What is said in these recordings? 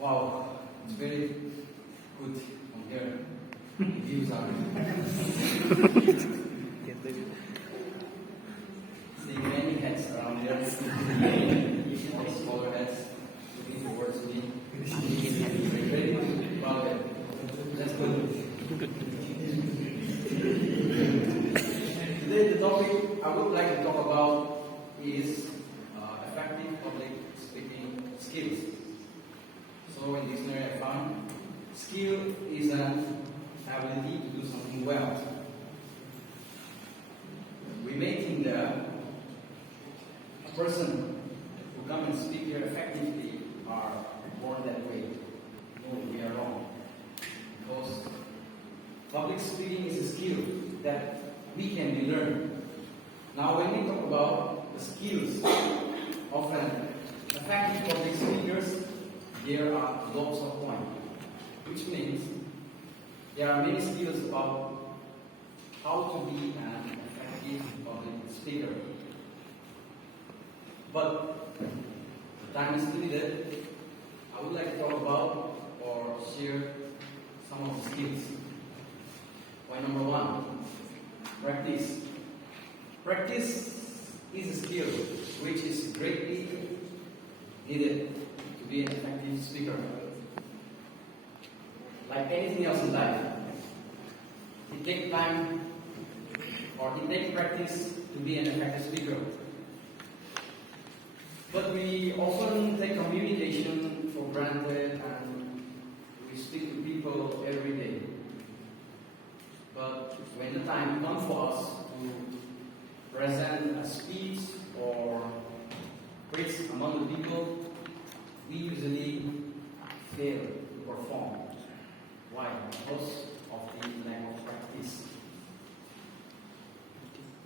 Wow, it's very good from here. The views are seeing many heads around here. All smaller heads looking towards me. Very good. Wow, that's good. Today the topic I would like to talk about is effective public speaking skills. So in dictionary I found skill is an ability to do something well. We may think that a person who come and speak here effectively are born that way. No, we are wrong. Because public speaking is a skill that we can be learned. Now when we talk about the skills of an effective public speakers, there are lots of points, which means there are many skills about how to be an effective public speaker. But the time is limited. I would like to talk about or share some of the skills. Point number one, practice. Practice is a skill which is greatly needed to be an effective speaker. Like anything else in life, it takes time or it takes practice to be an effective speaker. But we often take communication for granted and we speak to people every day. But when the time comes for us to present a speech or preach among the people, we usually fail to perform. Why? Because of the lack of practice.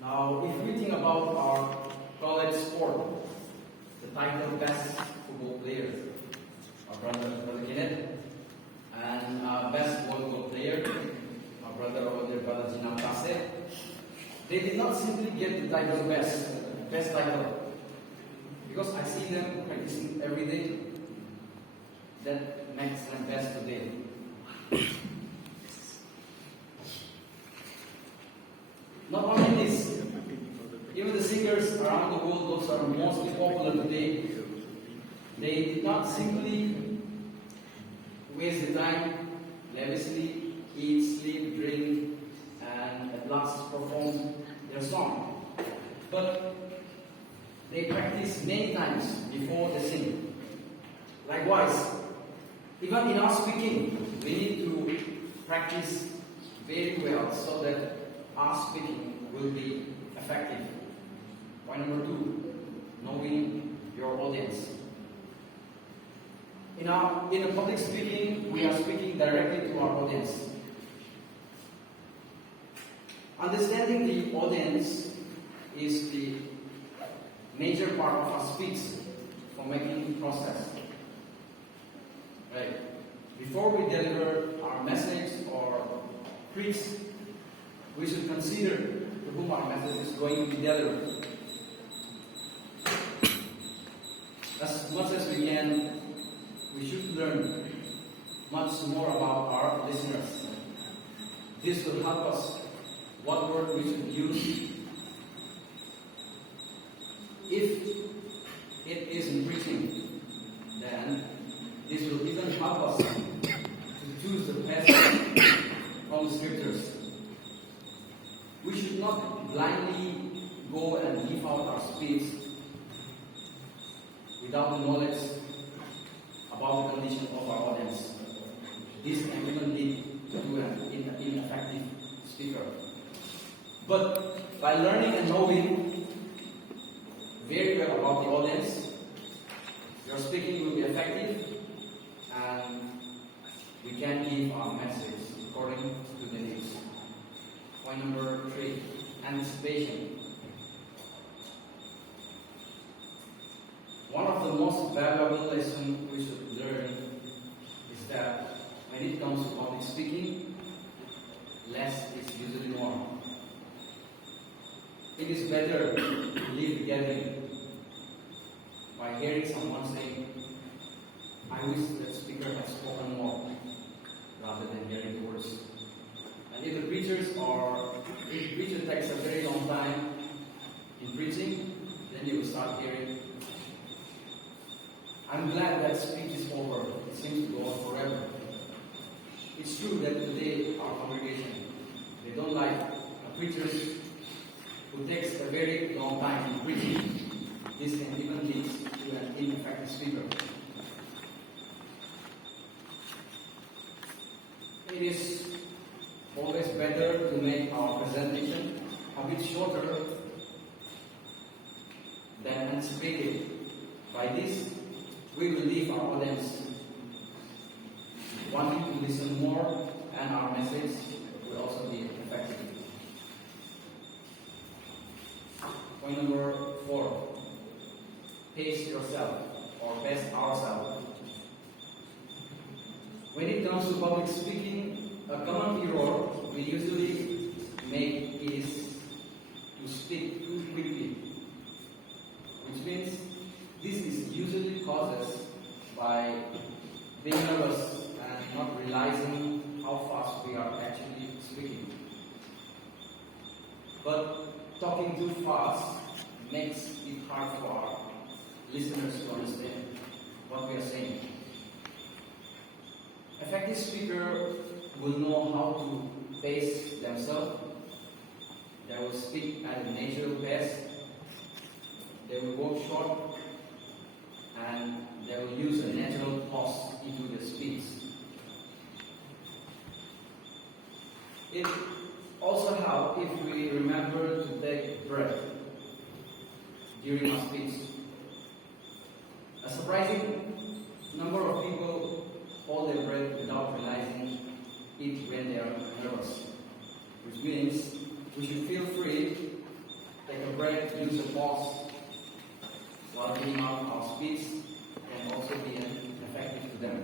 Now, if we think about our college sport, the title best football player, our brother Kenneth, and best volleyball player, our brother over there, brother Jinam Tasser, they did not simply get the title best title, because I see them practicing every day. That makes them best today. Not only this, even the singers around the world, those are mostly popular today, they did not simply waste the time, lavishly eat, sleep, drink, and at last perform their song. But they practice many times before they sing. Likewise, even in our speaking, we need to practice very well so that our speaking will be effective. Point number two, knowing your audience. In a public speaking, we are speaking directly to our audience. Understanding the audience is the major part of our speech for making the process. Right. Before we deliver our message or preach, we should consider to whom our message is going to be delivered. As much as we can, we should learn much more about our listeners. This will help us what word we should use. If it is in preaching, then this will even help us to choose the best from the scriptures. We should not blindly go and give out our speech without the knowledge about the condition of our audience. This can even lead to an ineffective speaker. But by learning and knowing very well about the audience, your speaking will be effective and we can give our message according to the needs. Point number three, anticipation. One of the most valuable lessons we should learn is that when it comes to public speaking, less is usually more. It is better to leave the gathering by hearing someone saying, I wish the speaker had spoken more rather than hearing the words. And if the preacher takes a very long time in preaching, then you will start hearing. I'm glad that speech is over. It seems to go on forever. It's true that today our congregation, they don't like preachers who takes a very long time in preaching. This can even lead to an ineffective speaker. It is always better to make our presentation a bit shorter than anticipated. By this, we will leave our audience wanting to listen more, and our message will also be effective. Point number 4. Pace yourself, or pace ourselves. When it comes to public speaking, a common error we usually make is to speak too quickly, which means this is usually caused by being nervous and not realizing how fast we are actually speaking. But talking too fast makes it hard for our listeners to understand what we are saying. Effective speaker will know how to pace themselves. They will speak at a natural pace. They will walk short, and they will use a natural pause into their speech. It also helps if we remember to take breath during our speech. A surprising number of people hold their breath without realizing it when they are nervous, which means we should feel free, take a breath, use a pause while giving out our speech, and also be effective to them.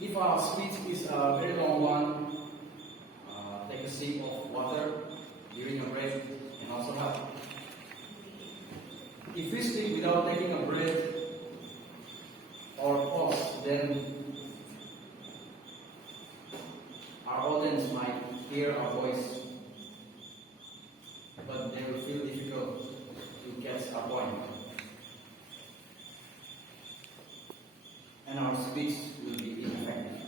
If our speech is a very long one, take a sip of water during a break can also help. If we speak without taking a breath or pause, then our audience might hear our voice, but they will feel difficult to catch our point. And our speech will be ineffective.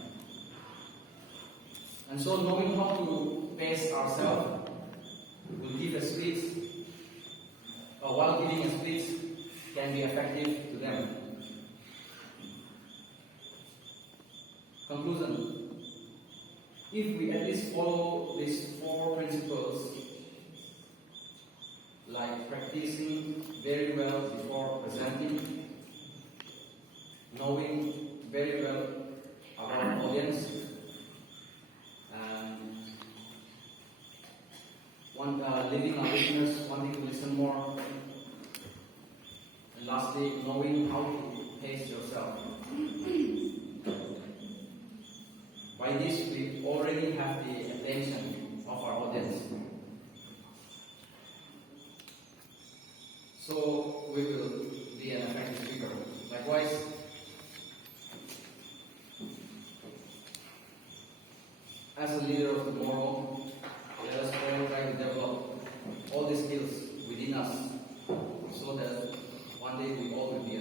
And so knowing how to pace ourselves will give a speech, or while giving a speech, can be effective to them. Conclusion. If we at least follow these 4 principles, like practicing very well before presenting, knowing very well our audience, and leaving our listeners wanting to listen more, and lastly, knowing how to pace yourself. By this, we already have the attention of our audience. So we will be an effective speaker. Likewise, as a leader of tomorrow, let us all try to develop all these skills within us so that one day we all will be